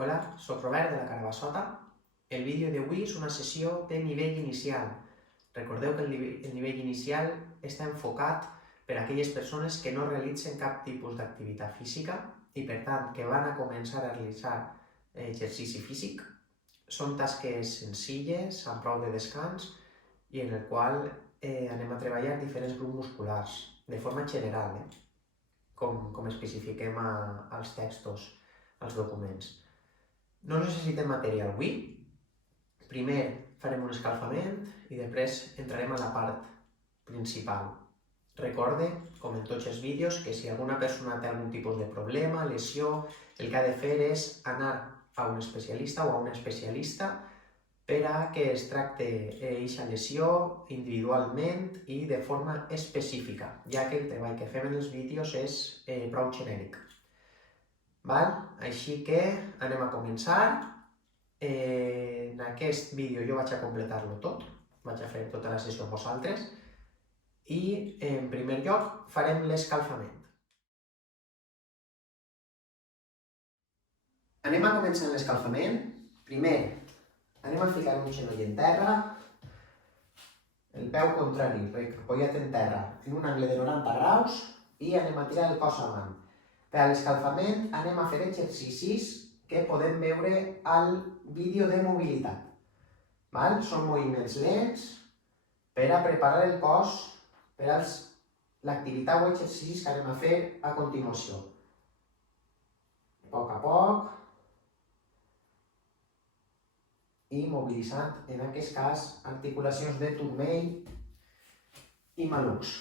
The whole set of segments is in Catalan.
Hola, soc Robert de la Carabassota. El vídeo d'avui és una sessió de nivell inicial. Recordeu que el nivell inicial està enfocat per a aquelles persones que no realitzen cap tipus d'activitat física i, per tant, que van a començar a realitzar exercici físic. Són tasques senzilles, amb prou de descans, i en el qual anem a treballar diferents grups musculars, de forma general, com especifiquem als textos, als documents. No necessitem material avui. Primer farem un escalfament i després entrarem a la part principal. Recorde, com en tots els vídeos, que si alguna persona té algun tipus de problema, lesió, el que ha de fer és anar a un especialista o a una especialista per a que es tracte aquesta lesió individualment i de forma específica, ja que el treball que fem en els vídeos és prou genèric. Així que anem a començar. En aquest vídeo jo vaig a completar-lo tot, vaig a fer tota la sessió amb vosaltres i en primer lloc farem l'escalfament. Anem a començar amb l'escalfament. Primer anem a ficar un genoll en terra, el peu contrari apoyat en terra en un angle de 90 graus i anem a tirar el cos avant. Per a l'escalfament anem a fer exercicis que podem veure al vídeo de mobilitat. Són moviments lents per a preparar el cos per a l'activitat o exercicis que anem a fer a continuació. A poc, i mobilitzant, en aquest cas, articulacions de turmell i malucs.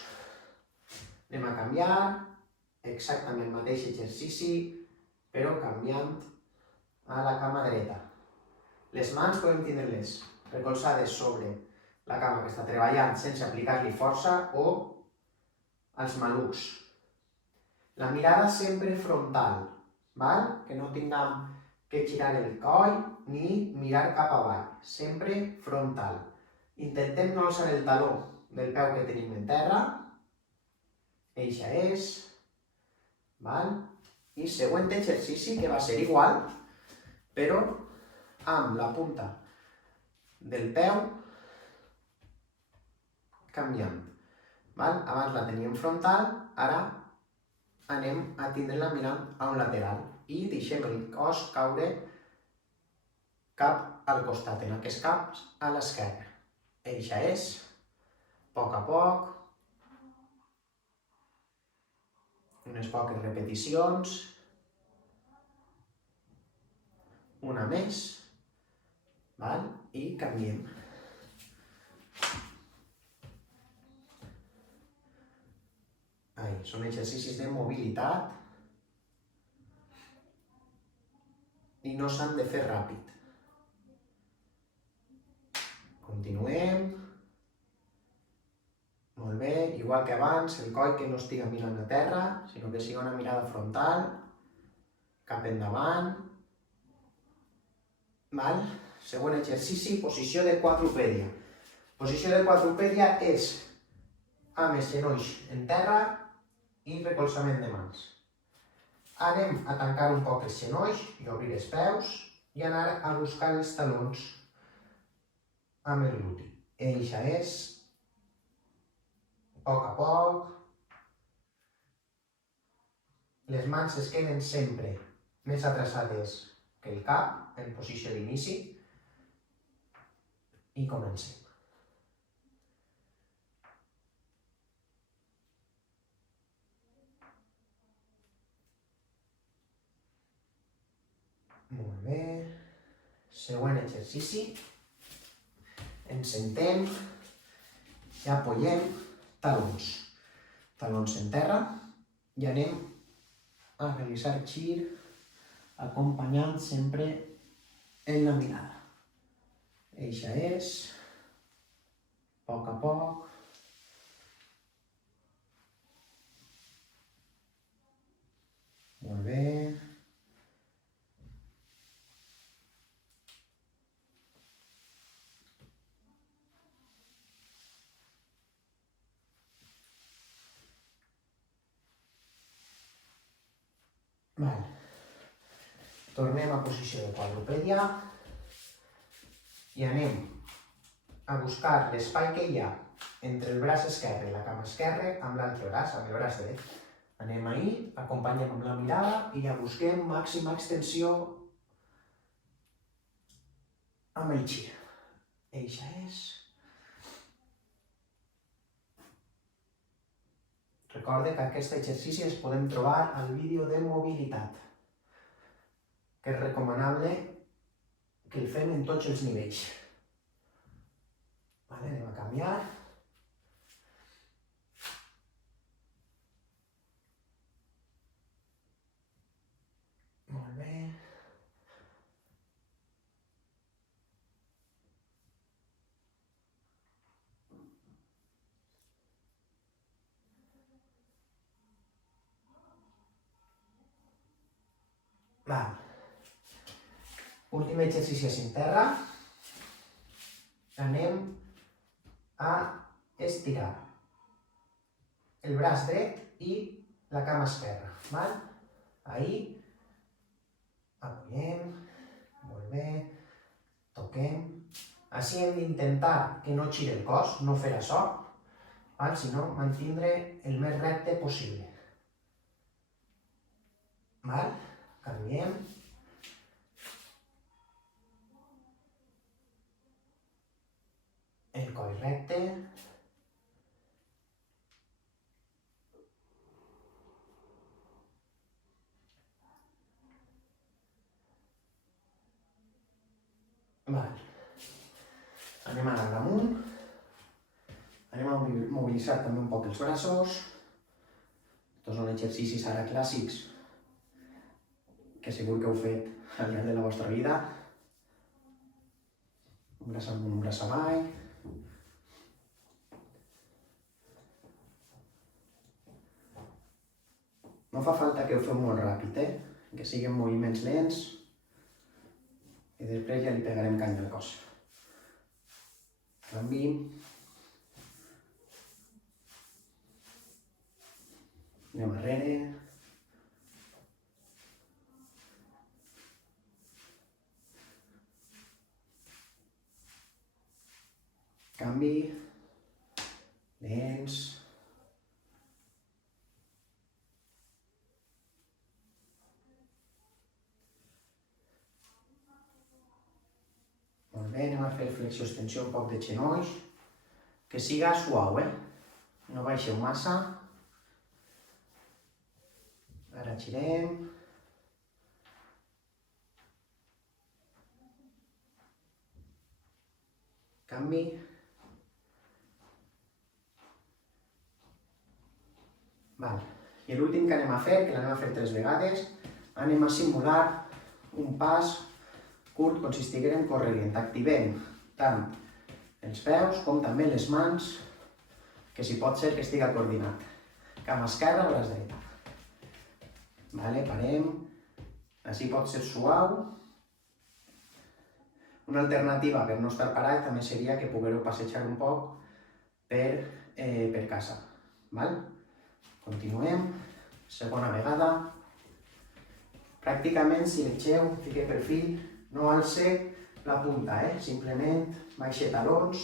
Anem a canviar exactament el mateix exercici, però canviant a la cama dreta. Les mans podem tindre-les recolzades sobre la cama que està treballant sense aplicar-li força o als malucs. La mirada sempre frontal, que no tinguem que girar el coll ni mirar cap avall, sempre frontal. Intentem no alçar el taló del peu que tenim en terra, eixa és. I següent exercici, que va ser igual, però amb la punta del peu canviant. Abans la teníem frontal, ara anem a tindre-la mirant a un lateral i deixem el cos caure cap al costat, en aquest cas a l'esquerra. Eixa és, a poc, unes poques repeticions, una més, i canviem. Són exercicis de mobilitat i no s'han de fer ràpid. Continuem. Molt bé, igual que abans, el coll que no estiga mirant a terra, sinó que sigui una mirada frontal, cap endavant. Següent exercici, posició de quadrupèdia. Posició de quadrupèdia és amb els genolls en terra i recolzament de mans. Anem a tancar un poc els genolls i obrir els peus i anar a buscar els talons amb el gluti. Eixa és, a poc. Les mans es queden sempre més atraçades que el cap, en posició d'inici, i comencem. Molt bé. Següent exercici. Ens sentem i apoyem talons. Talons en terra i anem a realitzar gir acompanyant sempre en la mirada. Eixa és, a poc. Molt bé. Tornem a posició de quadrupèdia i anem a buscar l'espai que hi ha entre el braç esquerre i la cama esquerra amb l'altre braç, amb el braç dret. Anem ahí, acompanyem amb la mirada i ja busquem màxima extensió amb el gir. Eixa és. Recorde que aquest exercici es podem trobar al vídeo de mobilitat, que és recomanable que el fem en tots els nivells. Anem a canviar. Molt bé. Val. Últim exercici en terra. Anem a estirar el braç dret i la cama esquerra. Val? Ahí. Apoyem. Molt bé. Toquem. Així hem d'intentar que no giri el cos, no fer això, sinó mantindre el més recte possible. Val? Canviem. El coll recte. Val. Anem a anar damunt. Anem a mobilitzar també un poc els braços. Estos són exercicis ara clàssics que segur que heu fet al llarg de la vostra vida. Un braç amunt, un braç avall. No fa falta que ho feu molt ràpid, que siguin moviments lents i després ja li pegarem canya al cos. Canvi. Anem arrere. Canvi. Lents. Molt bé, anem a fer flexió-extensió, un poc de genolls. Que siga suau, No baixeu massa. Ara girem. Canvi. Val. I l'últim que anem a fer, que l'anem a fer 3 vegades, anem a simular un pas curt com si estiguérem corrent. Activem tant els peus com també les mans, que si pot ser que estiga coordinat. Cama esquerra, braç dreta. Vale, parem. Així pot ser suau. Una alternativa per no estar parat també seria que pogueu passejar un poc per casa. Val? Continuem. Segona vegada. Pràcticament, si l'eixeu, fiqueu perfil, no alce la punta, simplement baixe talons,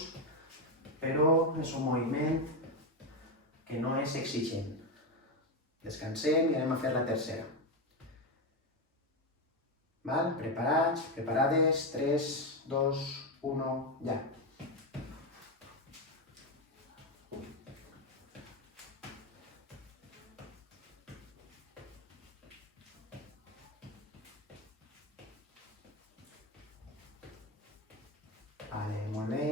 però és un moviment que no és exigent. Descansem i anem a fer la tercera. Val? Preparats, preparades, 3, 2, 1, ja. Vale, molt bé.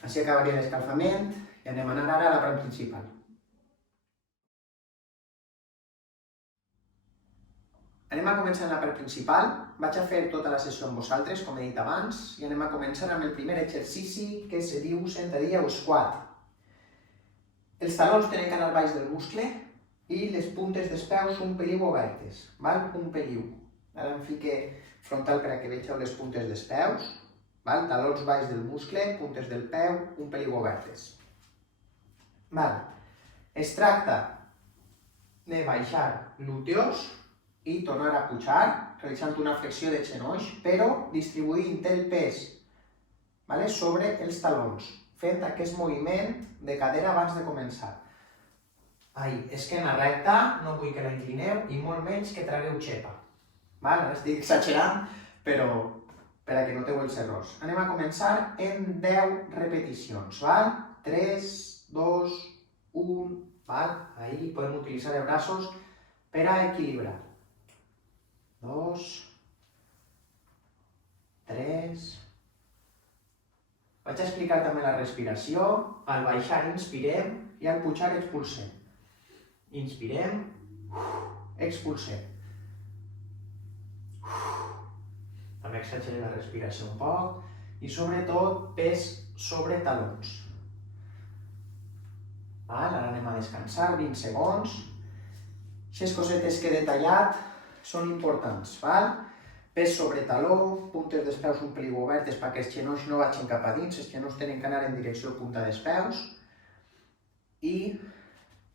Així acabaria l'escalfament i anem a anar ara a la part principal. Anem a començar en la part principal. Vaig a fer tota la sessió amb vosaltres, com he dit abans, i anem a començar amb el primer exercici que se diu sentadilla o squat. Els talons tenen que anar baix del muscle i les puntes dels peus un peliu obertes, val? Un peliu. Ara em fique frontal per a que vegeu les puntes dels peus, val? Talons baix del muscle, puntes del peu, un peliu obertes. Val? Es tracta de baixar glúteos i tornar a pujar, realitzant una flexió de genolls, però distribuint el pes sobre els talons, fent aquest moviment de cadera abans de començar. Esquena recta, no vull que la inclineu i molt menys que tragueu xepa. Ara estic exagerant, però per a que noteu els errors. Anem a començar en 10 repeticions. 3, 2, 1, ahí podem utilitzar els braços per a equilibrar. 2, 3... Vaig a explicar també la respiració. Al baixar inspirem i al pujar expulsem. Inspirem, expulsem. També exagerem la respiració un poc i sobretot pes sobre talons. Ara anem a descansar 20 segons. Aquestes cosetes que he detallat són importants. Pes sobre taló, puntes dels peus un pelic obertes perquè els genolls no vagin cap a dins, els genolls tenen que anar en direcció a punta dels peus i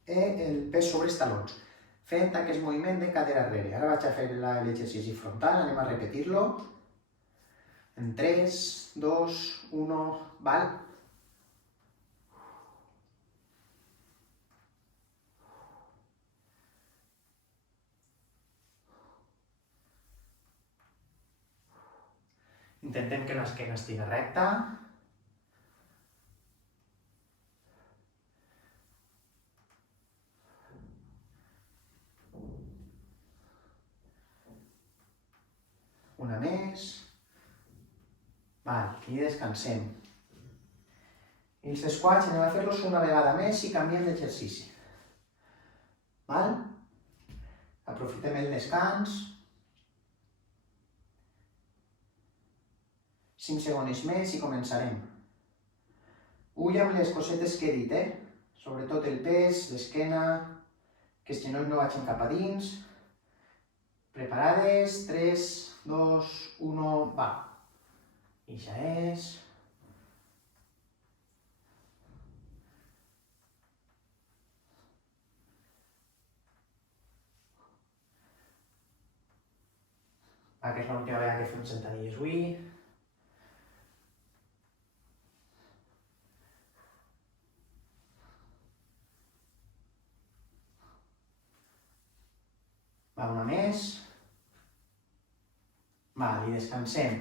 el pes sobre els talons, fent aquest moviment de cadera arrere. Ara vaig a fer l'exercici frontal, anem a repetir-lo. En 3, 2, 1, Intentem que l'esquena estigui recta. Una més. I descansem. I els squats anem a fer-los una vegada més i canviem d'exercici. Aprofitem el descans. 5 segons més i començarem. Ull amb les cosetes que he dit, sobretot el pes, l'esquena, que els genolls no vagin cap a dins. Preparades? 3, 2, 1, va. I ja és. Aquesta és l'última vegada que fem sentadilles avui. Una més. I descansem.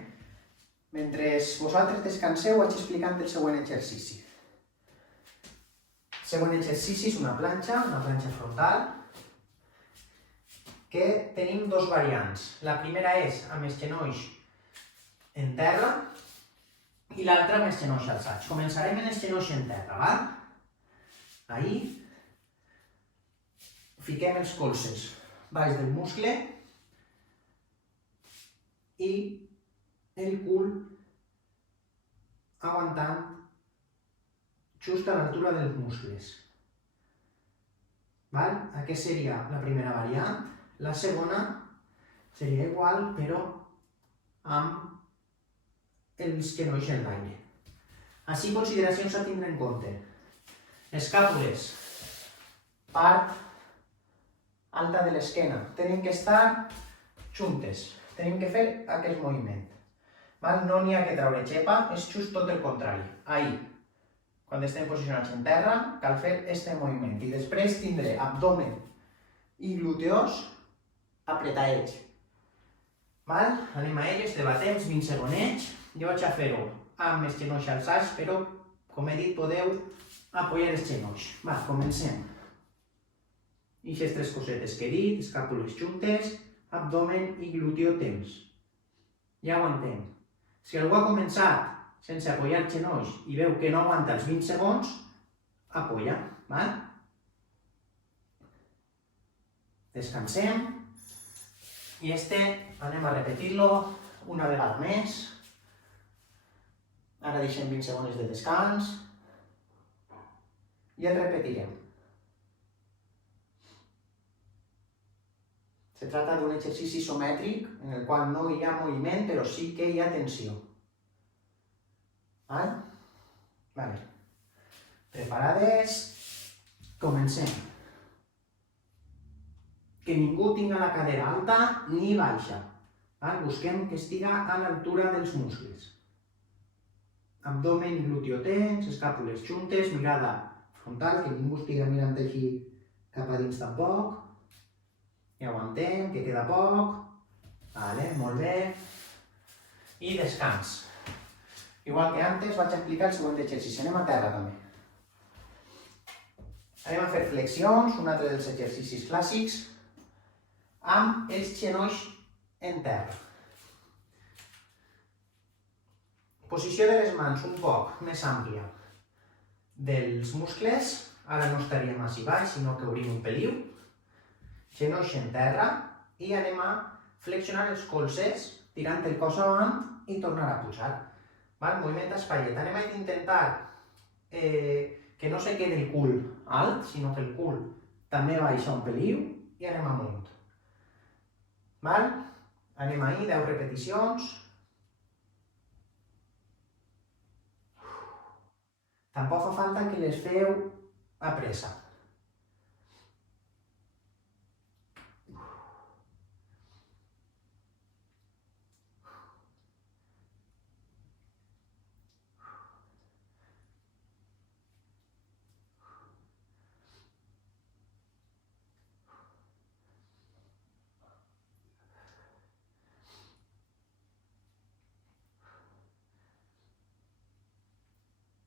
Mentre vosaltres descanseu, vaig explicant el següent exercici. El següent exercici és una planxa frontal, que tenim dos variants. La primera és amb els genolls en terra i l'altra amb els genolls alçats. Començarem amb els genolls en terra, Ahí fiquem els colzes baix del muscle i el cul aguantant just a l'altura dels muscles. Aquesta seria la primera variant. La segona seria igual, però amb els genolls en l'aire. Així, consideracions a tindre en compte. Escàpules, part alta de l'esquena, tenen que estar juntes, tenim que fer aquest moviment. No n'hi ha que treure xepa, és just tot el contrari. Ahí, quan estem posicionats en terra, cal fer aquest moviment i després tindré abdomen i glúteos apretadets. Anem a ells, debatem 20 segonets. Jo vaig a fer-ho amb els genolls alçats, però, com he dit, podeu apoyar els genolls. Comencem. I aquestes tres cosetes que he dit, escàpules juntes, abdomen i glúteo tens. Ja aguantem. Si algú ha començat sense apoyar els genolls i veu que no aguanta els 20 segons, apoya. Descansem. I anem a repetir-lo una vegada més. Ara deixem 20 segons de descans. I el repetirem. Se trata d'un exercici isomètric en el qual no hi ha moviment, però sí que hi ha tensió. Preparades? Comencem. Que ningú tinga la cadera alta ni baixa. Busquem que estiga a l'altura dels muscles. Abdomen i glúteo tens, escàpules juntes, mirada frontal, que ningú estiga mirant així cap a dins tampoc. I aguantem, que queda poc. Vale, molt bé. I descans. Igual que antes vaig explicar el següent exercici. Anem a terra també. Anem a fer flexions, un altre dels exercicis clàssics, amb els genolls en terra. Posició de les mans un poc més àmplia dels muscles, ara no estaríem així baix, sinó que obrim un peliu, genolls en terra i anem a flexionar els colzes tirant el cos avant i tornar a pujar. Moviment d'espatlleta. Anem a intentar que no se quedi el cul alt, sinó que el cul també baixa un peliu i anem amunt. Anem ahí, 10 repeticions. Tampoc fa falta que les feu a pressa.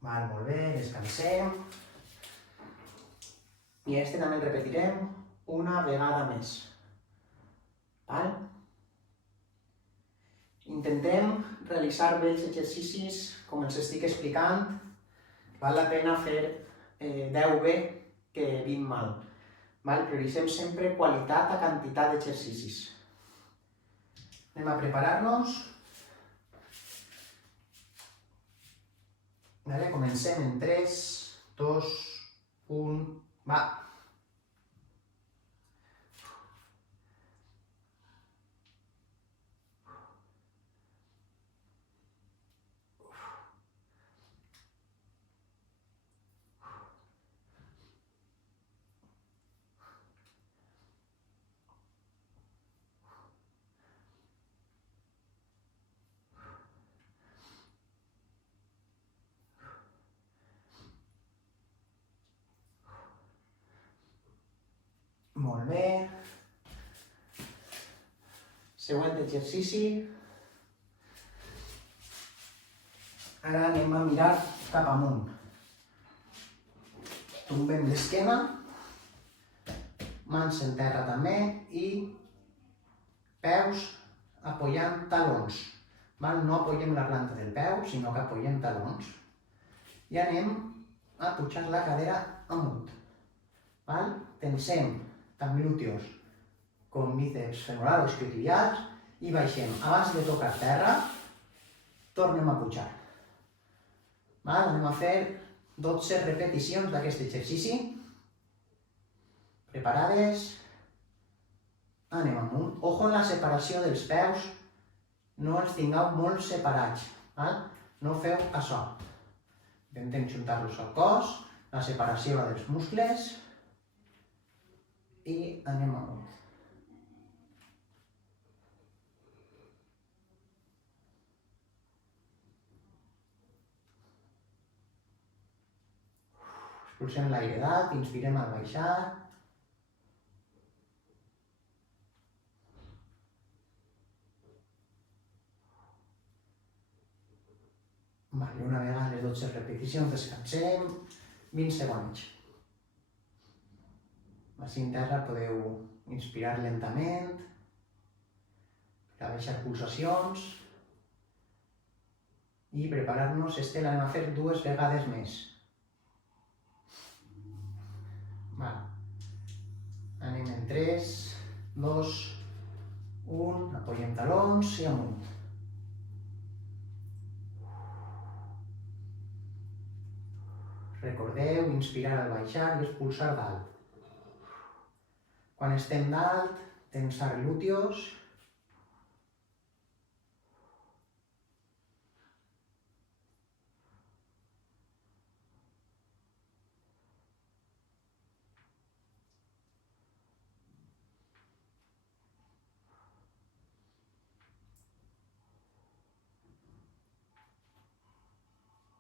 Molt bé, descansem. I este també el repetirem una vegada més. Intentem realitzar bé els exercicis com els estic explicant. Val la pena fer 10 bé que 20 mal. Prioritzem sempre qualitat a quantitat d'exercicis. Anem a preparar-nos. Comencem en 3, 2, 1, va! Molt bé. Següent exercici. Ara anem a mirar cap amunt. Tombem l'esquena, mans en terra també i peus apoyant talons. No apoyem la planta del peu, sinó que apoyem talons. I anem a pujar la cadera amunt. Tensem tant glúteos com bíceps femorals, isquiotibials i baixem. Abans de tocar terra, tornem a pujar. Anem a fer 12 repeticions d'aquest exercici. Preparades? Anem amunt. Ojo en la separació dels peus, no els tingueu molt separats. No feu això. Intentem juntar-los al cos, la separació dels muscles i anem amunt. Expulsem l'aire dalt, inspirem al baixar. Una vegada les 12 repeticions descansem, 20 segons. Així en terra podeu inspirar lentament, per a baixar pulsacions i preparar-nos. Anem a fer 2 vegades més. Anem en 3, 2, 1, apoyem talons i amunt. Recordeu inspirar al baixar i expulsar dalt. Quan estem dalt, tensar glúteos.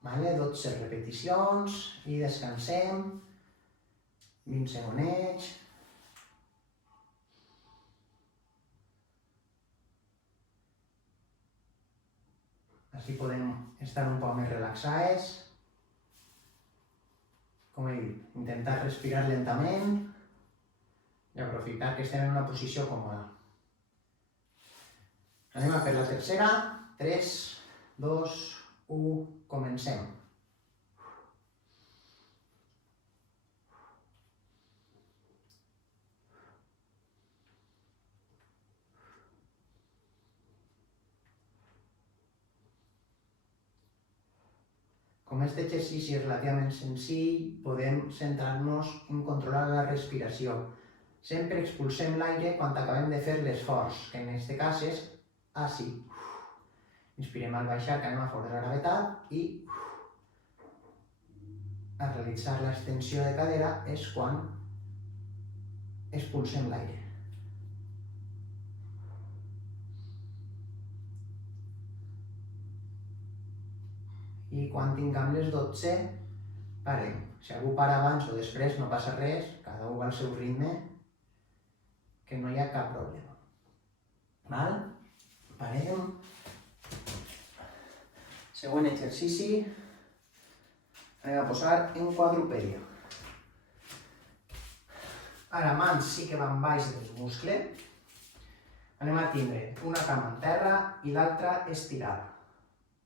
Vale? 12 repeticions i descansem. 20 segonets. Així podem estar un poc més relaxats. Com he dit, intentar respirar lentament i aprofitar que estem en una posició còmoda. Anem a per la tercera. 3, 2, 1, comencem. Com aquest exercici és relativament senzill, podem centrar-nos en controlar la respiració. Sempre expulsem l'aire quan acabem de fer l'esforç, que en aquest cas és així. Inspirem al baixar, que anem a fora de la gravetat, i a realitzar l'extensió de cadera és quan expulsem l'aire. I quan tinguem les 12, parem. Si algú para abans o després no passa res, cada un al seu ritme, que no hi ha cap problema. Val? Parem. Següent exercici. Anem a posar en quadrupèdia. Ara mans sí que van baix del muscle. Anem a tindre una cama en terra i l'altra estirada.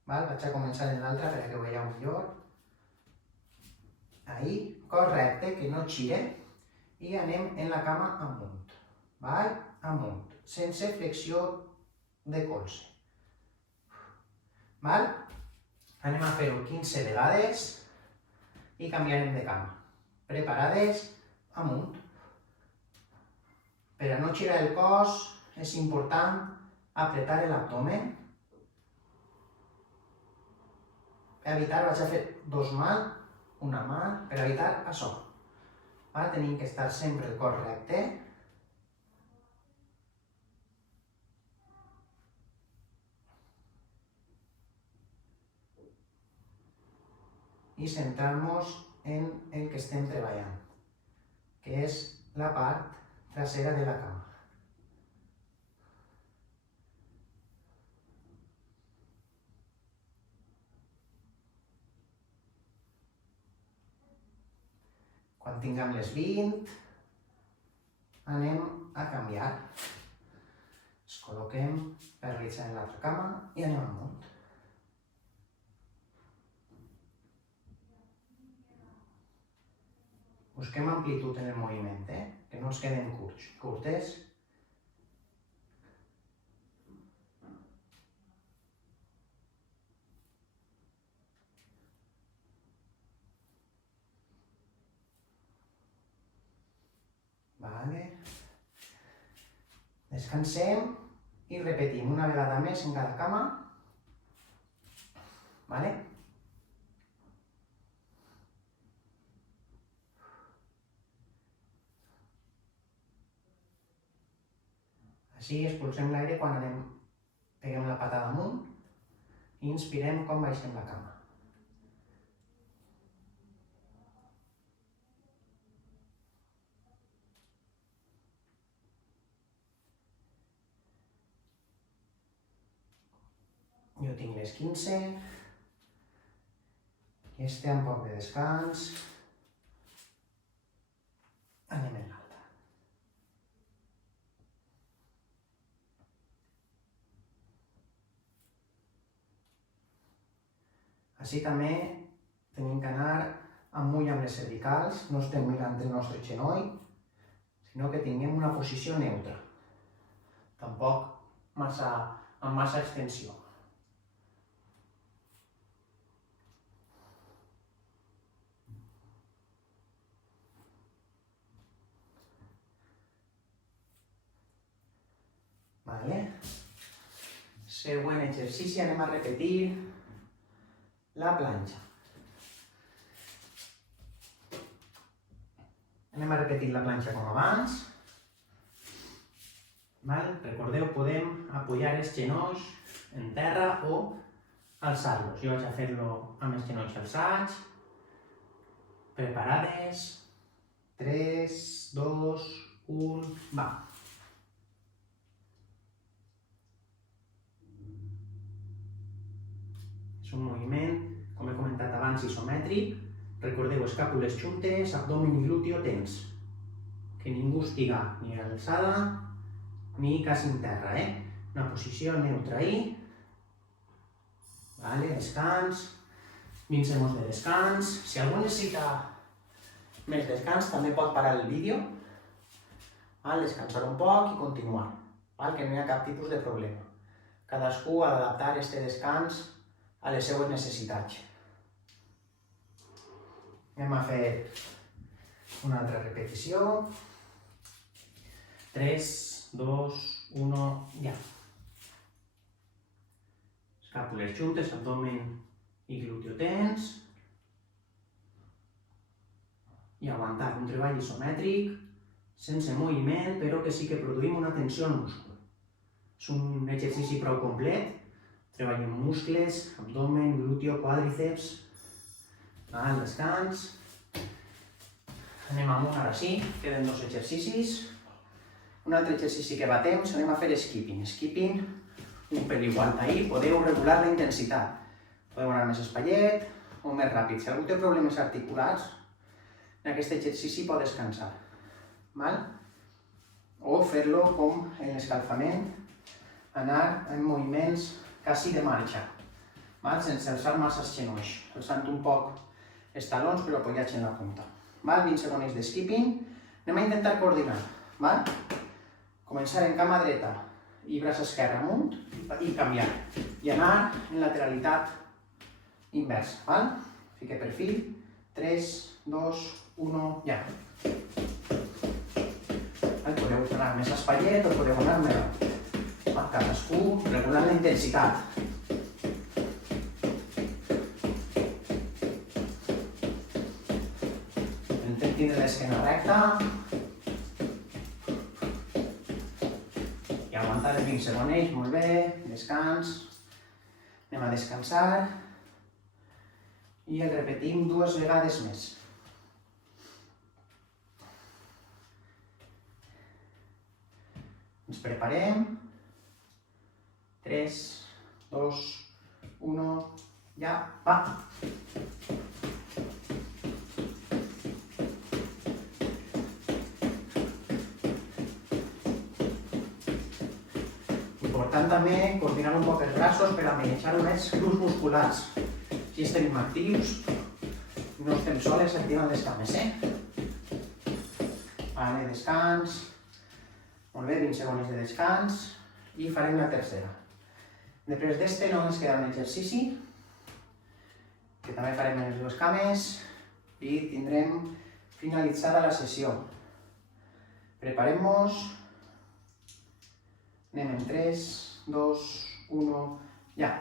Val? Vaig a començar en l'altra perquè ho veieu millor. Ahí, cos recte, que no gire, i anem en la cama amunt. Val? Amunt, sense flexió de colze. Val? Anem a fer-ho 15 vegades i canviarem de cama. Preparades, amunt. Per a no girar el cos és important apretar l'abdomen. Per evitar, vaig a fer dos mans, una mà, per evitar això. Tenim que estar sempre el cos recte. I centrar-nos en el que estem treballant, que és la part trasera de la cama. Quan tinguem les 20, anem a canviar. Ens col·loquem per realitzar en l'altra cama i anem amunt. Busquem amplitud en el moviment, que no ens queden curtes. Descansem i repetim una vegada més en cada cama. Així expulsem l'aire quan peguem la patada amunt i inspirem quan baixem la cama. Jo tinc les 15, i estem un poc de descans. Anem en l'altra. Així també tenim que anar amunt amb les cervicals, no estem mirant el nostre genoll, sinó que tinguem una posició neutra. Tampoc amb massa extensió. Següent exercici, anem a repetir la planxa. Anem a repetir la planxa com abans. Recordeu, podem apoyar els genolls en terra o alçar-los. Jo vaig a fer-lo amb els genolls alçats. Preparades. 3, 2, 1, va. És un moviment, com he comentat abans, isomètric. Recordeu, escàpules juntes, abdomen i glúteo tens. Que ningú estiga ni a l'alçada ni quasi en terra, Una posició neutra ahí. Vale, descans. 20 segons de descans. Si algú necessita més descans, també pot parar el vídeo, descansar un poc i continuar, que no hi ha cap tipus de problema. Cadascú ha d'adaptar aquest descans a les seues necessitats. Anem a fer una altra repetició. 3, 2, 1, ja. Escàpules juntes, abdomen i glúteo tens. I aguantar un treball isomètric, sense moviment, però que sí que produïm una tensió al múscul. És un exercici prou complet. Treballem muscles, abdomen, glúteo, quàdriceps. Descans. Anem amunt, ara sí, queden 2 exercicis. Un altre exercici que batem, anem a fer skipping. Skipping, un pel igual ahí, podeu regular la intensitat. Podeu anar més espaiet o més ràpid. Si algú té problemes articulars, en aquest exercici pot descansar. O fer-lo com en l'escalfament, anar en moviments quasi de marxa, sense alçar massa els genolls, alçant un poc els talons però apoyats en la punta. 20 segons de skipping. Anem a intentar coordinar. Començar en cama dreta i braç esquerre amunt i canviar. I anar en lateralitat inversa. Fique perfil. 3, 2, 1, ja. Podeu anar més espaiet o podeu anar més ràpid. Cadascú regulant la intensitat. Intentem tindre l'esquena recta. I aguantar els 20 segons, molt bé. Descans. Anem a descansar. I el repetim 2 vegades més. Ens preparem. 3, 2, 1, ja, va! Important també coordinar un poc els braços per a manejar més grups musculars. Si estem actius, no estem soles activant les cames, Descans. Molt bé, 20 segons de descans i farem la tercera. Després d'este no ens queda un exercici que també farem en les dues cames i tindrem finalitzada la sessió. Preparem-nos. Anem en 3, 2, 1, ja.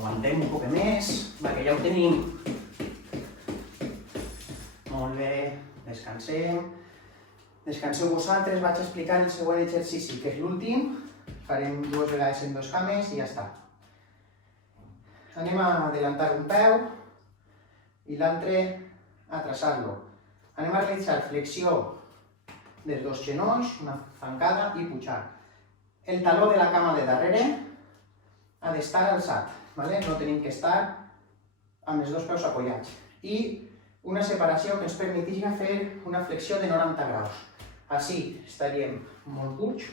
Aguantem un poc més, que ja ho tenim. Molt bé, descansem. Descanseu vosaltres, vaig explicar el següent exercici, que és l'últim. Farem 2 vegades en 2 cames i ja està. Anem a adelantar un peu i l'altre a traçar-lo. Anem a realitzar flexió dels 2 genolls, una zancada i pujar. El taló de la cama de darrere ha d'estar alçat. No tenim que estar amb els 2 peus apoyats. I una separació que ens permetia fer una flexió de 90 graus. Així estaríem molt curts.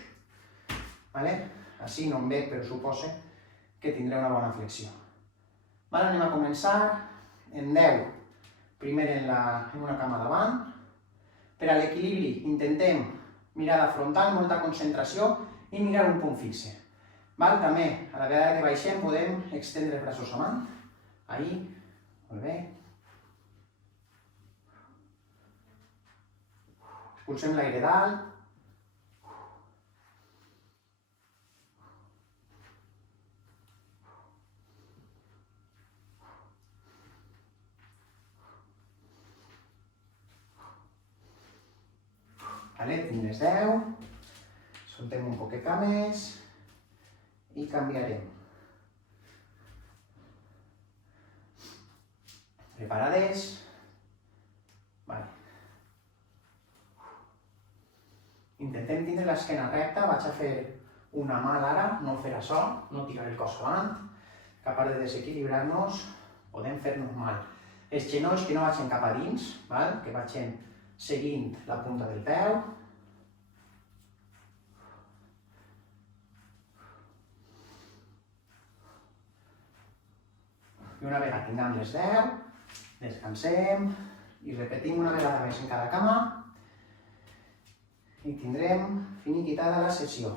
Així no em ve, però suposa que tindré una bona flexió. Anem a començar en 10. Primer en una cama davant. Per a l'equilibri intentem mirada frontal, molta concentració i mirar un punt fixe. També, a la vegada que baixem, podem extendre els braços avant. Ahí, molt bé. Expulsem l'aire dalt. Vale? Tenim les 10, soltem un poquet més i canviarem. Preparades? Vale. Intentem tindre l'esquena recta, vaig a fer una mà ara, no fer açò, no tirar el cos avant. Que a part de desequilibrar-nos, podem fer normal. Els genolls que no vagin cap a dins, que vagin seguint la punta del peu. I una vegada tinguem les 10, descansem i repetim una vegada més en cada cama i tindrem finiquitada la sessió.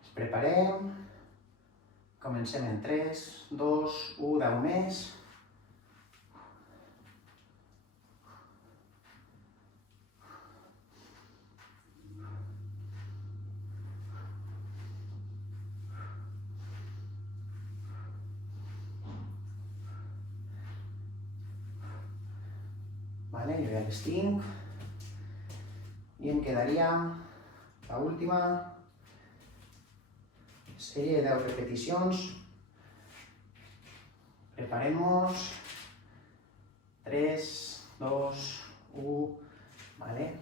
Ens preparem, comencem en 3, 2, 1, 10 més. Vale, jo ja les tinc. I em quedaria l'última sèrie de 10 repeticions. Preparem-nos. 3, 2, 1, vale.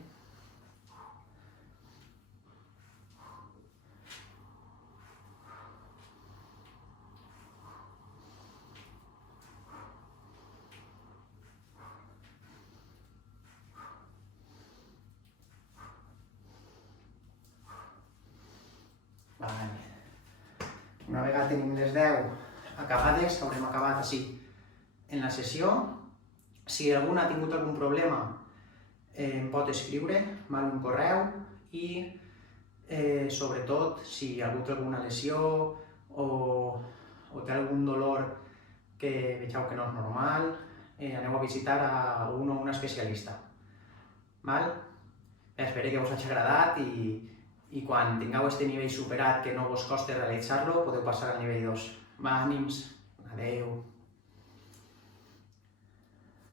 Una vegada tenim les 10 acabades, que haurem acabat així en la sessió. Si algú ha tingut algun problema, em pot escriure, un correu i sobretot si algú té alguna lesió o té algun dolor que vegeu que no és normal, aneu a visitar a un o una especialista. Espero que us hagi agradat i quan tingueu aquest nivell superat que no vos costa realitzar-lo, podeu passar al nivell 2. Ànims, adeu.